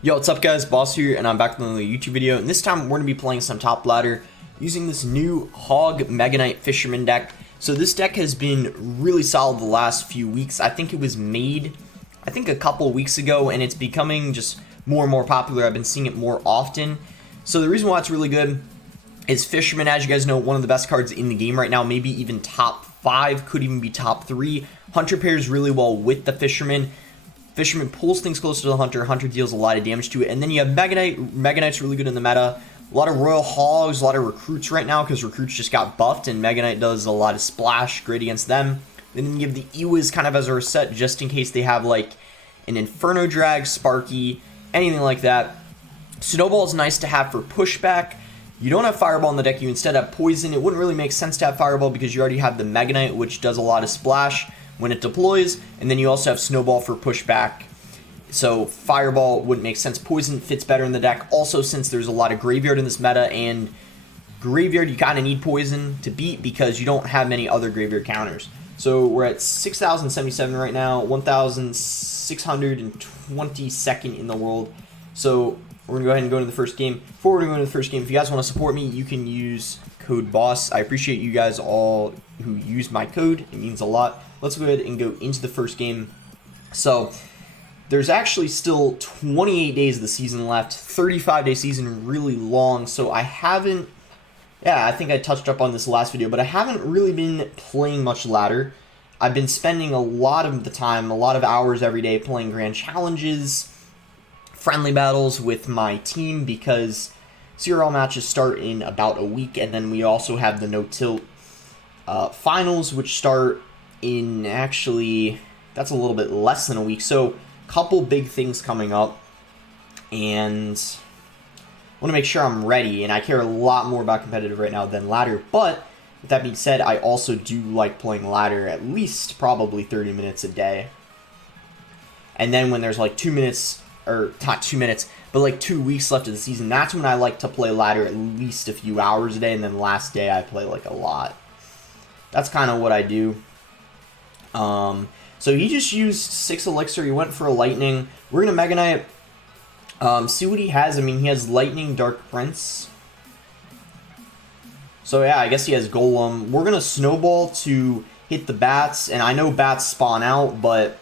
Yo, what's up guys, Boss here, and I'm back with another YouTube video, and this time we're going to be playing some top ladder using this new HOG Mega Knight Fisherman deck. So this deck has been really solid the last few weeks. I think it was made, a couple weeks ago, and it's becoming just more and more popular. I've been seeing it more often. So the reason why it's really good is Fisherman, as you guys know, one of the best cards in the game right now, maybe even top 5, could even be top 3. Hunter pairs really well with the Fisherman. Fisherman pulls things closer to the Hunter. Hunter deals a lot of damage to it. And then you have Mega Knight. Mega Knight's really good in the meta. A lot of Royal Hogs, a lot of Recruits right now because Recruits just got buffed and Mega Knight does a lot of splash, great against them. Then you have the Ewas kind of as a reset just in case they have like an Inferno Drag, Sparky, anything like that. Snowball is nice to have for pushback. You don't have Fireball in the deck, you instead have Poison. It wouldn't really make sense to have Fireball because you already have the Mega Knight, which does a lot of splash when it deploys, and then you also have Snowball for pushback. So Fireball wouldn't make sense. Poison fits better in the deck. Also, since there's a lot of Graveyard in this meta, and Graveyard you kind of need Poison to beat because you don't have many other Graveyard counters. So we're at 6,077 right now, 1,622nd in the world. So we're going to go ahead and go into the first game. Before we go into the first game, if you guys want to support me, you can use code BOSS. I appreciate you guys all who use my code. It means a lot. Let's go ahead and go into the first game. So there's actually still 28 days of the season left. 35-day season, really long. So I haven't, I think I touched up on this last video, but I haven't really been playing much ladder. I've been spending a lot of the time, a lot of hours every day playing grand challenges, friendly battles with my team because CRL matches start in about a week, and then we also have the no-tilt finals, which start in actually, that's a little bit less than a week. So couple big things coming up, and I want to make sure I'm ready, and I care a lot more about competitive right now than ladder. But with that being said, I also do like playing ladder at least probably 30 minutes a day. And then when there's like 2 minutes, or not 2 minutes, but like 2 weeks left of the season, that's when I like to play ladder at least a few hours a day, and then last day I play like a lot. That's kind of what I do. So he just used 6 Elixir, he went for a Lightning. We're going to Mega Knight, see what he has. I mean, he has Lightning, Dark Prince. So yeah, I guess he has Golem. We're going to Snowball to hit the Bats, and I know Bats spawn out, but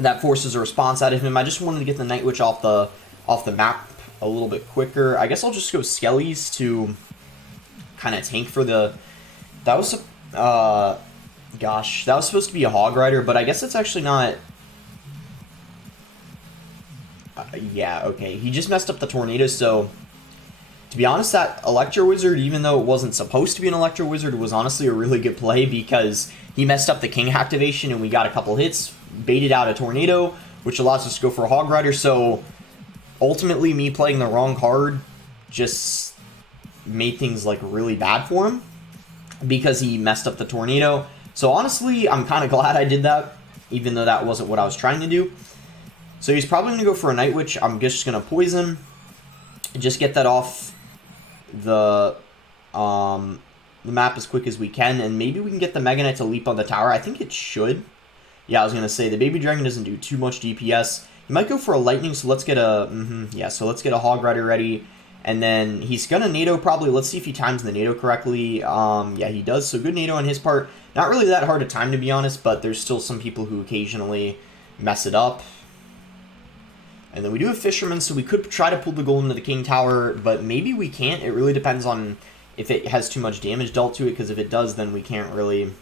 that forces a response out of him. I just wanted to get the Night Witch off the map a little bit quicker. I guess I'll just go Skellies to kind of tank for the... That was... Gosh, that was supposed to be a Hog Rider, but I guess it's actually not... yeah, okay. He just messed up the Tornado, so... To be honest, that Electro Wizard, even though it wasn't supposed to be an Electro Wizard, was honestly a really good play because he messed up the King activation and we got a couple hits, baited out a Tornado, which allows us to go for a Hog Rider, so... Ultimately, me playing the wrong card just made things, like, really bad for him because he messed up the Tornado. So honestly, I'm kind of glad I did that, even though that wasn't what I was trying to do. So he's probably going to go for a Night Witch. I'm just going to Poison, just get that off the map as quick as we can, and maybe we can get the Mega Knight to leap on the tower. I think it should. Yeah, I was going to say, the Baby Dragon doesn't do too much DPS. He might go for a Lightning, so let's get a, so let's get a Hog Rider ready. And then he's going to NATO probably. Let's see if he times the NATO correctly. Yeah, he does. So good NATO on his part. Not really that hard to time, to be honest, but there's still some people who occasionally mess it up. And then we do have Fisherman, so we could try to pull the Golem to the King Tower, but maybe we can't. It really depends on if it has too much damage dealt to it, because if it does, then we can't really,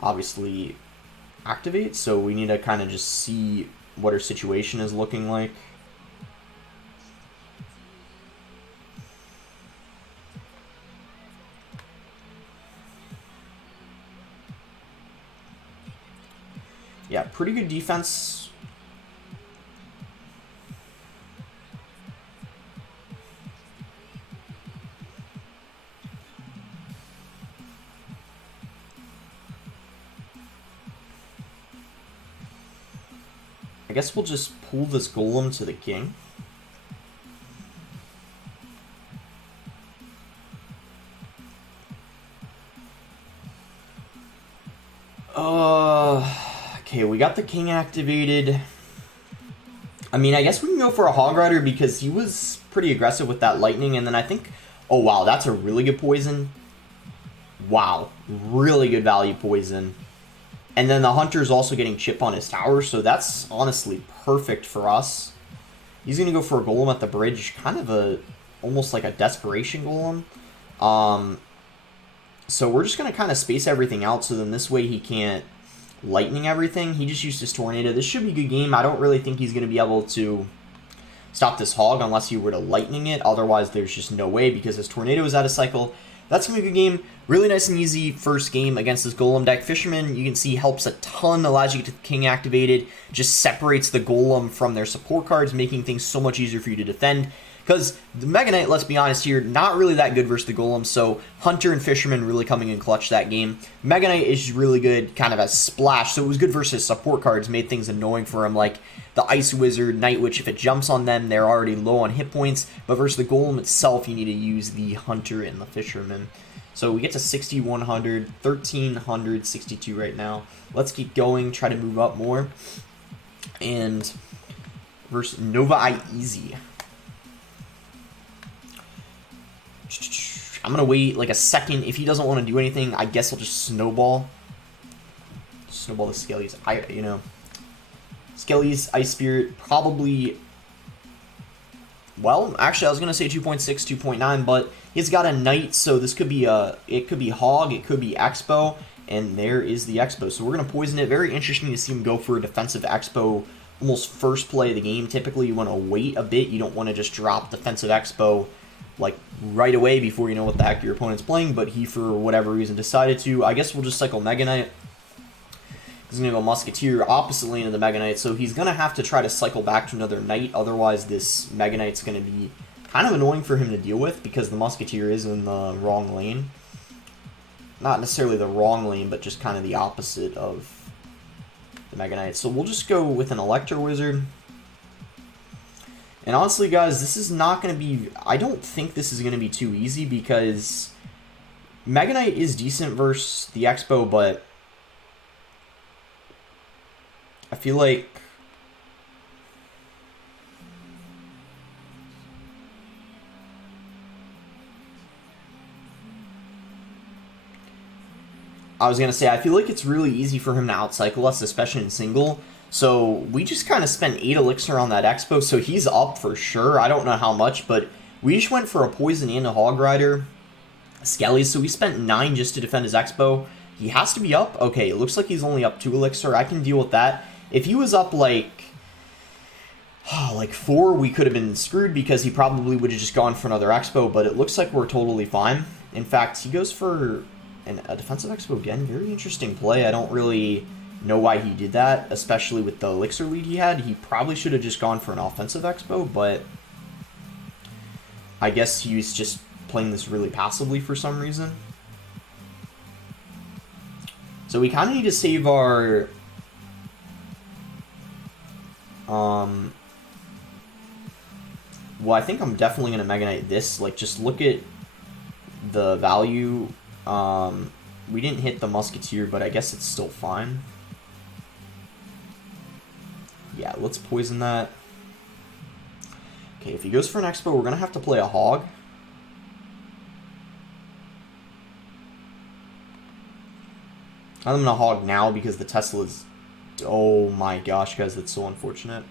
obviously, activate. So we need to kind of just see what our situation is looking like. Yeah, pretty good defense. I guess we'll just pull this Golem to the King. Okay, we got the King activated. I mean, I guess we can go for a Hog Rider because he was pretty aggressive with that lightning. And then I think, oh wow, that's a really good poison. Wow, really good value poison. And then the Hunter's also getting chip on his tower, so that's honestly perfect for us. He's going to go for a Golem at the bridge, kind of almost like a desperation Golem. So we're just going to kind of space everything out, so then this way he can't lightning everything. He just used his Tornado. This should be a good game. I don't really think he's going to be able to stop this Hog unless he were to lightning it. Otherwise, there's just no way because his Tornado is out of cycle. That's going to be a good game. Really nice and easy first game against this Golem deck. Fisherman, you can see, helps a ton. Allows you to get the King activated. Just separates the Golem from their support cards, making things so much easier for you to defend. Because the Mega Knight, let's be honest here, not really that good versus the Golem. So Hunter and Fisherman really coming in clutch that game. Mega Knight is really good kind of as splash. So it was good versus support cards. Made things annoying for him, like the Ice Wizard, Night Witch. If it jumps on them, they're already low on hit points. But versus the Golem itself, you need to use the Hunter and the Fisherman. So we get to 6,100, 1,362 right now. Let's keep going, try to move up more. And versus Nova I Easy. I'm going to wait like a second. If he doesn't want to do anything, I guess I'll just snowball. Snowball the Skellies. Skellies, Ice Spirit, probably... Well, actually, I was going to say 2.6, 2.9, but he's got a Knight, so this could be it could be Hog, it could be Expo, and there is the Expo. So we're going to poison it. Very interesting to see him go for a defensive Expo almost first play of the game. Typically, you want to wait a bit. You don't want to just drop defensive Expo like right away before you know what the heck your opponent's playing, but he, for whatever reason, decided to. I guess we'll just cycle Mega Knight. He's going to go Musketeer, opposite lane of the Mega Knight, so he's going to have to try to cycle back to another Knight, otherwise this Mega Knight's going to be kind of annoying for him to deal with, because the Musketeer is in the wrong lane. Not necessarily the wrong lane, but just kind of the opposite of the Mega Knight. So we'll just go with an Electro Wizard. And honestly, guys, this is not going to be... I don't think this is going to be too easy, because Mega Knight is decent versus the Expo, but I feel like I feel like it's really easy for him to outcycle us, especially in single. So we just kind of spent 8 elixir on that Expo, so he's up for sure. I don't know how much, but we just went for a poison and a Hog Rider. Skellies, so we spent 9 just to defend his Expo. He has to be up. Okay, it looks like he's only up 2 elixir. I can deal with that. If he was up like 4, we could have been screwed because he probably would have just gone for another Expo, but it looks like we're totally fine. In fact, he goes for a defensive Expo again. Very interesting play. I don't really know why he did that, especially with the elixir lead he had. He probably should have just gone for an offensive Expo, but I guess he was just playing this really passively for some reason. So we kind of need to save our... Well, I think I'm definitely going to Mega Knight this. Like, just look at the value. We didn't hit the Musketeer, but I guess it's still fine. Yeah, let's poison that. Okay, if he goes for an Expo, we're going to have to play a Hog. I'm going to Hog now because the Tesla's... Oh my gosh, guys, that's so unfortunate.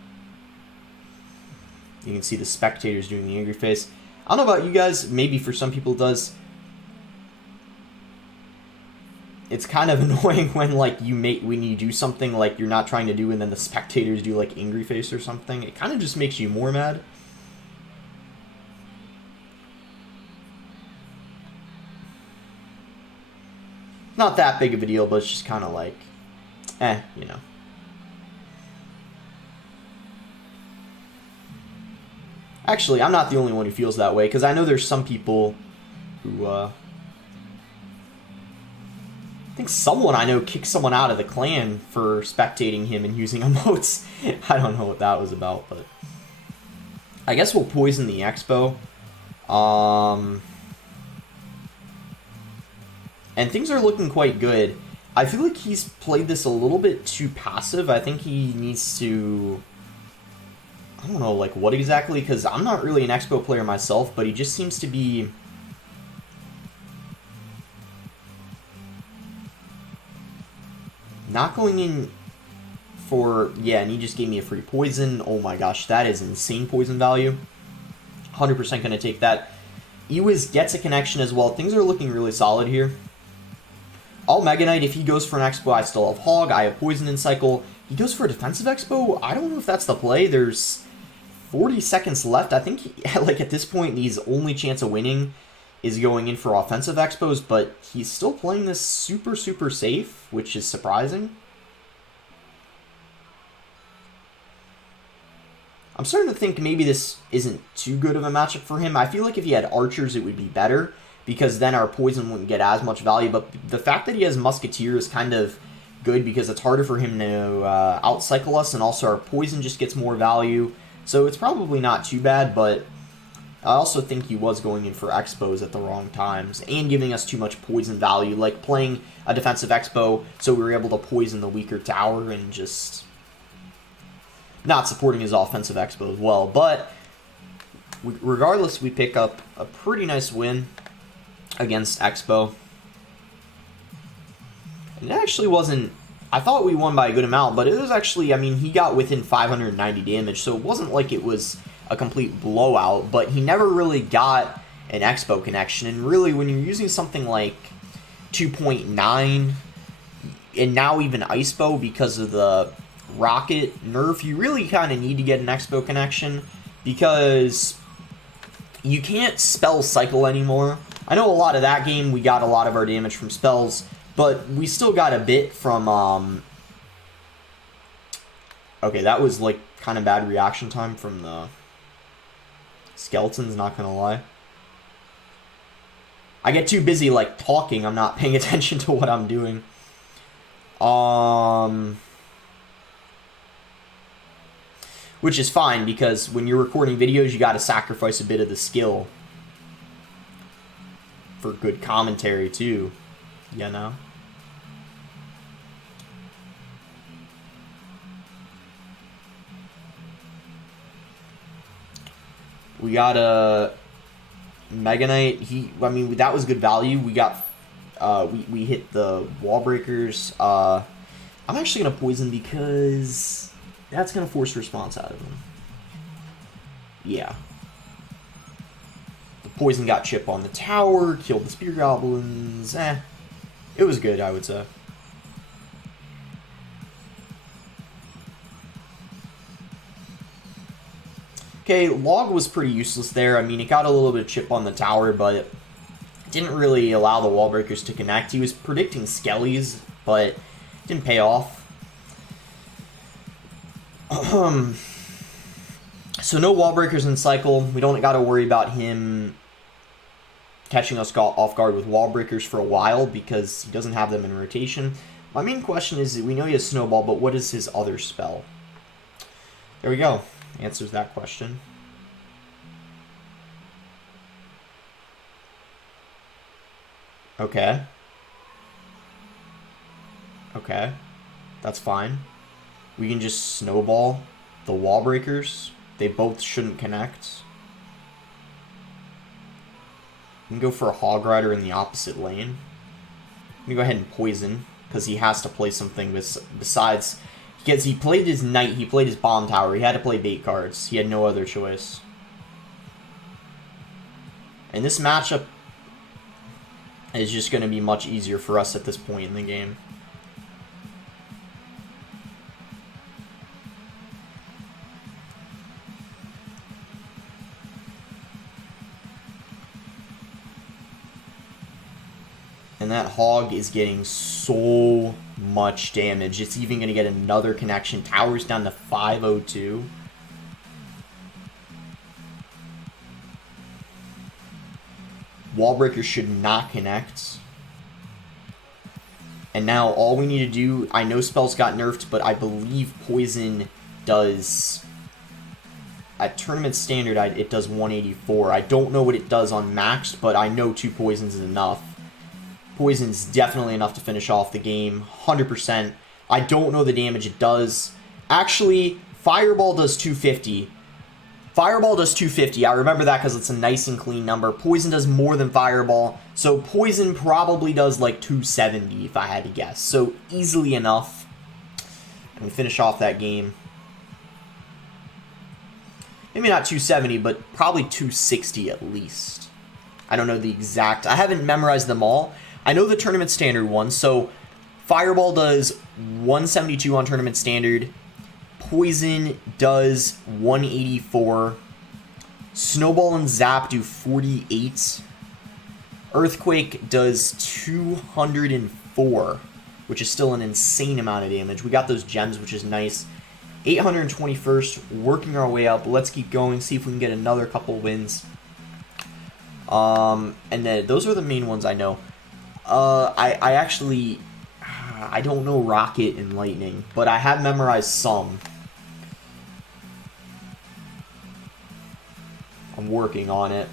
You can see the spectators doing the angry face. I don't know about you guys, maybe for some people it does. It's kind of annoying when when you do something like you're not trying to do and then the spectators do like angry face or something. It kind of just makes you more mad. Not that big of a deal, but it's just kind of like, you know. Actually, I'm not the only one who feels that way, because I know there's some people who, I think someone I know kicked someone out of the clan for spectating him and using emotes. I don't know what that was about, but I guess we'll poison the Expo. And things are looking quite good. I feel like he's played this a little bit too passive. I think he needs to I don't know, like, what exactly, because I'm not really an Expo player myself, but he just seems to be... not going in for... yeah, and he just gave me a free poison. Oh my gosh, that is insane poison value. 100% going to take that. Ewiz gets a connection as well. Things are looking really solid here. All Mega Knight, if he goes for an Expo, I still have Hog. I have Poison in Cycle. He goes for a defensive Expo. I don't know if that's the play. There's 40 seconds left. I think, like, at this point, his only chance of winning is going in for offensive Expos, but he's still playing this super, super safe, which is surprising. I'm starting to think maybe this isn't too good of a matchup for him. I feel like if he had Archers, it would be better, because then our Poison wouldn't get as much value, but the fact that he has Musketeer is kind of good, because it's harder for him to outcycle us, and also our Poison just gets more value, so it's probably not too bad, but I also think he was going in for Expos at the wrong times, and giving us too much Poison value, like playing a defensive Expo, so we were able to poison the weaker tower, and just not supporting his offensive Expo as well, but regardless, we pick up a pretty nice win against Expo. And it actually wasn't... I thought we won by a good amount, but it was actually... I mean, he got within 590 damage, so it wasn't like it was a complete blowout, but he never really got an Expo connection. And really, when you're using something like 2.9, and now even Icepo because of the Rocket nerf, you really kind of need to get an Expo connection, because you can't spell cycle anymore. I know a lot of that game, we got a lot of our damage from spells, but we still got a bit from, okay, that was, like, kind of bad reaction time from the skeletons, not gonna lie. I get too busy, like, talking, I'm not paying attention to what I'm doing. Which is fine, because when you're recording videos, you gotta sacrifice a bit of the skill for good commentary, too. You know? We got a Mega Knight. I mean, that was good value. We got, we hit the wall breakers. I'm actually gonna poison, because that's gonna force response out of him. Yeah. The poison got chip on the tower, killed the spear goblins. It was good, I would say. Okay, Log was pretty useless there. I mean, it got a little bit of chip on the tower, but it didn't really allow the wall breakers to connect. He was predicting skellies, but it didn't pay off. So no wall breakers in cycle. We don't got to worry about him catching us off guard with wall breakers for a while, because he doesn't have them in rotation. My main question is, we know he has Snowball, but what is his other spell? There we go. Answers that question. Okay. Okay. That's fine. We can just snowball the wall breakers. They both shouldn't connect. We can go for a Hog Rider in the opposite lane. I'm gonna go ahead and poison, because he has to play something besides... Because he played his Knight, he played his Bomb Tower, he had to play bait cards. He had no other choice. And this matchup is just going to be much easier for us at this point in the game. And that Hog is getting so much damage. It's even going to get another connection. Tower's down to 502. Wallbreaker should not connect. And now all we need to do... I know spells got nerfed, but I believe Poison does... At Tournament Standard, it does 184. I don't know what it does on Maxed, but I know 2 Poisons is enough. Poison's definitely enough to finish off the game, 100%. I don't know the damage it does. Actually, Fireball does 250. Fireball does 250. I remember that because it's a nice and clean number. Poison does more than Fireball. So Poison probably does like 270 if I had to guess. So easily enough. And we finish off that game. Maybe not 270, but probably 260 at least. I don't know the exact. I haven't memorized them all. I know the tournament standard one. So Fireball does 172 on tournament standard. Poison does 184. Snowball and Zap do 48. Earthquake does 204, which is still an insane amount of damage. We got those gems, which is nice. 821st, working our way up. Let's keep going, see if we can get another couple wins. And then those are the main ones I know. I actually, I don't know Rocket and Lightning, but I have memorized some. I'm working on it.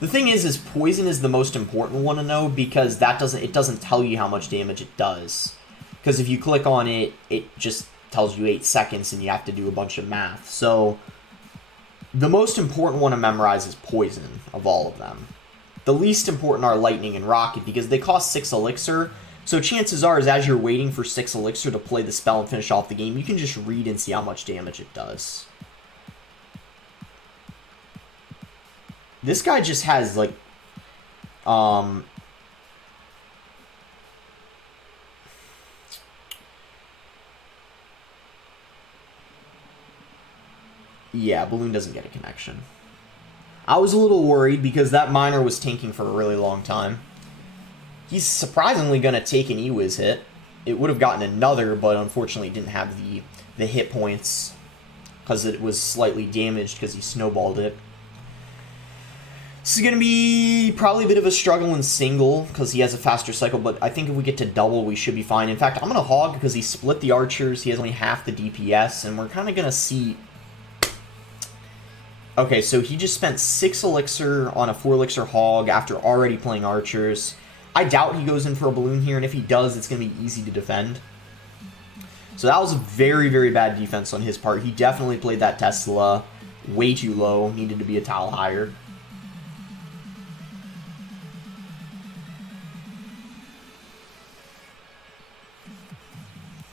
The thing is Poison is the most important one to know because it doesn't tell you how much damage it does. Because if you click on it, it just tells you 8 seconds and you have to do a bunch of math. So the most important one to memorize is Poison of all of them. The least important are Lightning and Rocket because they cost 6 elixir. So chances are, as you're waiting for 6 elixir to play the spell and finish off the game, you can just read and see how much damage it does. This guy just has, like, yeah, Balloon doesn't get a connection. I was a little worried because that miner was tanking for a really long time. He's surprisingly going to take an E-Wiz hit. It would have gotten another, but unfortunately didn't have the hit points because it was slightly damaged because he snowballed it. This is going to be probably a bit of a struggle in single because he has a faster cycle, but I think if we get to double, we should be fine. In fact, I'm going to hog because he split the archers. He has only half the DPS, and we're kind of going to see... Okay, so he just spent 6 elixir on a 4 elixir hog after already playing archers. I doubt he goes in for a balloon here, and if he does, it's going to be easy to defend. So that was a very, very bad defense on his part. He definitely played that Tesla way too low. Needed to be a tile higher.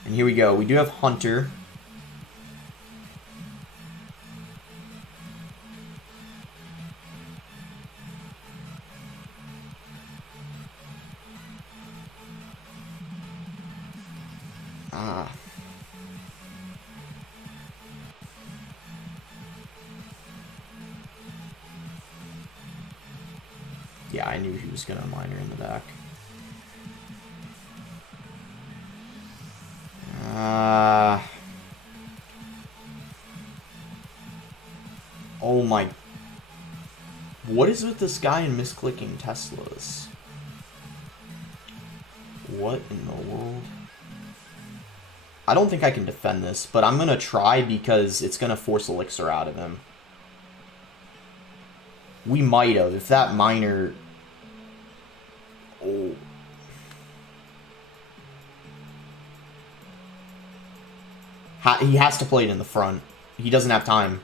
And here we go. We do have Hunter. Yeah, I knew he was going to miner in the back. Oh my... What is with this guy and misclicking Teslas? What in the world? I don't think I can defend this, but I'm going to try because it's going to force elixir out of him. We might have. If that miner... Oh. He has to play it in the front. He doesn't have time.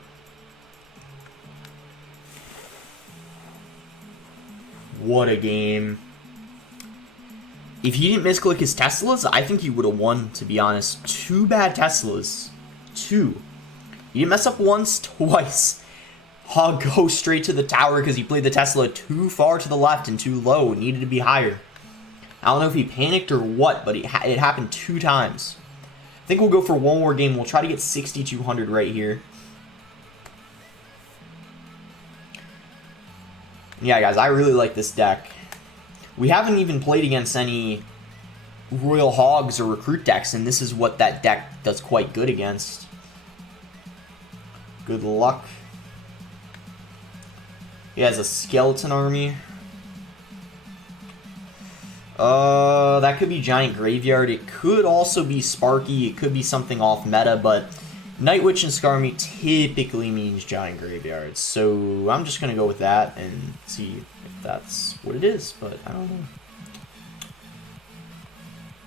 What a game. If he didn't misclick his Teslas, I think he would have won, to be honest. 2 bad Teslas. 2. He didn't mess up once, twice. Hog goes straight to the tower because he played the Tesla too far to the left and too low. It needed to be higher. I don't know if he panicked or what, but it happened 2 times. I think we'll go for one more game. We'll try to get 6,200 right here. Yeah, guys, I really like this deck. We haven't even played against any Royal Hogs or Recruit decks, and this is what that deck does quite good against. Good luck. He has a skeleton army. That could be Giant Graveyard. It could also be Sparky. It could be something off meta, but Night Witch and Skarmy typically means Giant Graveyard. So I'm just going to go with that and see if that's what it is, but I don't know.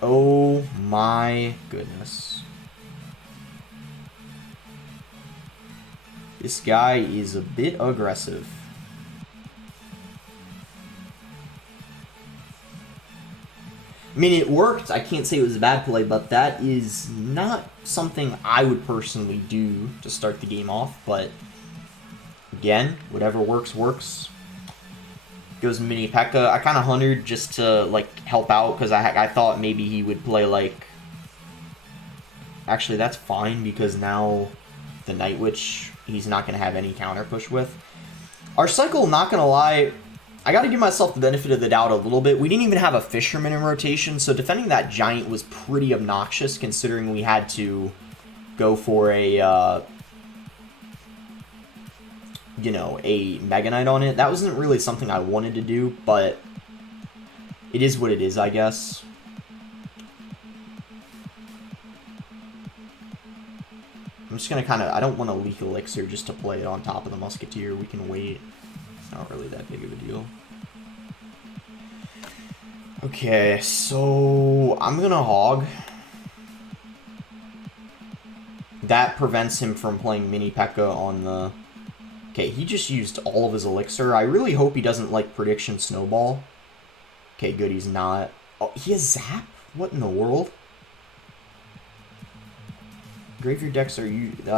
Oh my goodness. This guy is a bit aggressive. I mean, it worked. I can't say it was a bad play, but that is not something I would personally do to start the game off. But again, whatever works, works. Goes mini P.E.K.K.A. I kind of hunted just to like help out because I thought maybe he would play like. Actually, that's fine because now the Night Witch he's not going to have any counter push with. Our cycle, not going to lie, I got to give myself the benefit of the doubt a little bit. We didn't even have a Fisherman in rotation, so defending that Giant was pretty obnoxious considering we had to go for a, you know, a Mega Knight on it. That wasn't really something I wanted to do, but it is what it is, I guess. I'm just going to kind of, I don't want to leak Elixir just to play it on top of the Musketeer. We can wait. It's not really that big of a deal. Okay, so I'm going to Hog. That prevents him from playing mini P.E.K.K.A. on the... Okay, he just used all of his Elixir. I really hope he doesn't like Prediction Snowball. Okay, good, he's not. Oh, he has Zap? What in the world? Graveyard decks are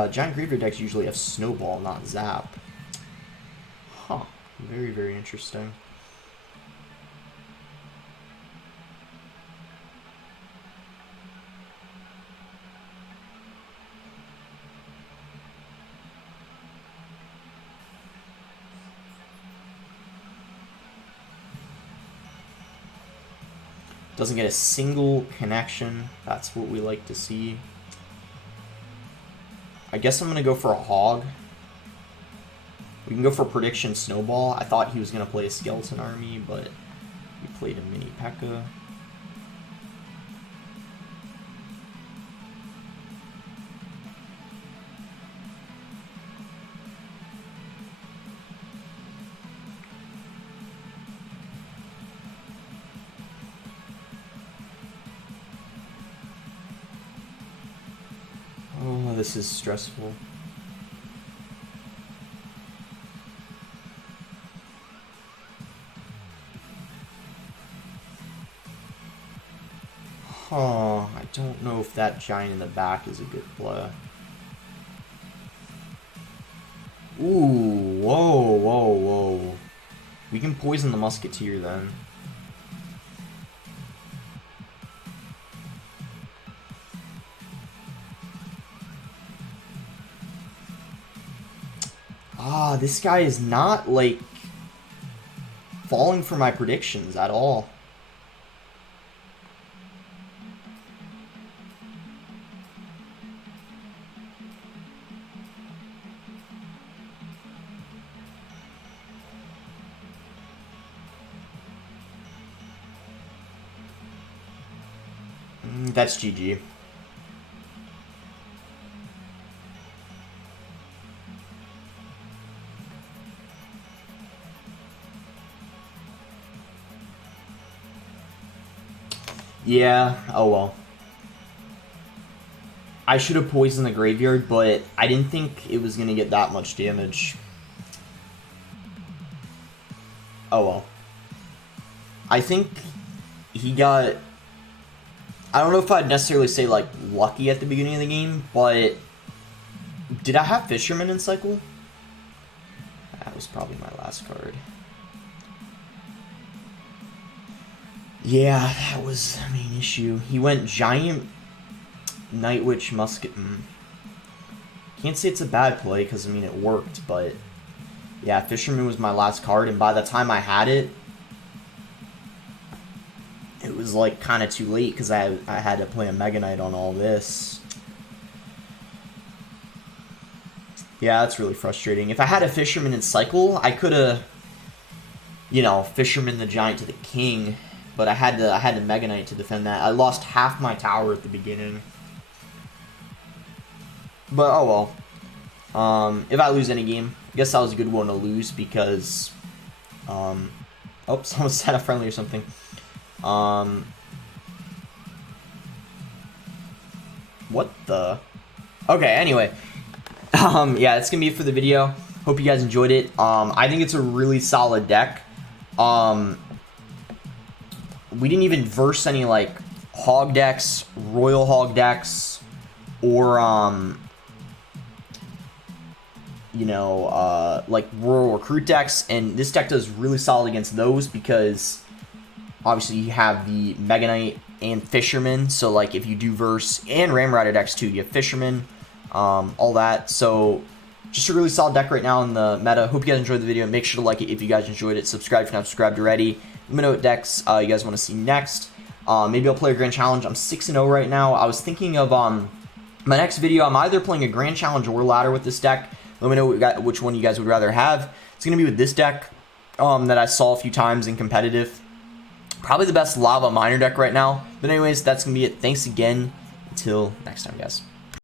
giant graveyard decks usually have Snowball, not Zap. Huh. Very, very interesting. Doesn't get a single connection. That's what we like to see. I guess I'm going to go for a Hog. We can go for Prediction Snowball. I thought he was going to play a Skeleton Army, but he played a mini P.E.K.K.A. Oh, this is stressful. Huh, I don't know if that Giant in the back is a good play. Ooh, whoa, whoa, whoa. We can poison the Musketeer then. Ah, this guy is not, like, falling for my predictions at all. That's GG. Yeah, oh well. I should have poisoned the graveyard, but I didn't think it was going to get that much damage. Oh well. I think he got... I don't know if I'd necessarily say, like, lucky at the beginning of the game, but... Did I have Fisherman in cycle? That was probably my last card. Yeah, that was the main issue. He went Giant, Night Witch, Musket. Can't say it's a bad play, because, I mean, it worked, but... Yeah, Fisherman was my last card, and by the time I had it... It was, like, kind of too late, because I had to play a Mega Knight on all this. Yeah, that's really frustrating. If I had a Fisherman in cycle, I could have, you know, Fisherman the Giant to the King, but I had the Mega Knight to defend that. I lost half my tower at the beginning. But, oh well. If I lose any game, I guess that was a good one to lose, because, oh, someone said a friendly or something. What the? Okay, anyway. Yeah, it's gonna be it for the video. Hope you guys enjoyed it. I think it's a really solid deck. We didn't even verse any like hog decks, royal hog decks, or like royal recruit decks, and this deck does really solid against those because obviously you have the Mega Knight and Fisherman. So like if you do verse and Ramrider decks too, you have Fisherman, all that. So just a really solid deck right now in the meta. Hope you guys enjoyed the video. Make sure to like it if you guys enjoyed it. Subscribe if you're not subscribed already. Let me know what decks you guys want to see next. Maybe I'll play a Grand Challenge. I'm 6-0 right now. I was thinking of my next video. I'm either playing a Grand Challenge or ladder with this deck. Let me know which one you guys would rather have. It's going to be with this deck that I saw a few times in competitive. Probably the best lava miner deck right now. But anyways, that's going to be it. Thanks again. Until next time, guys.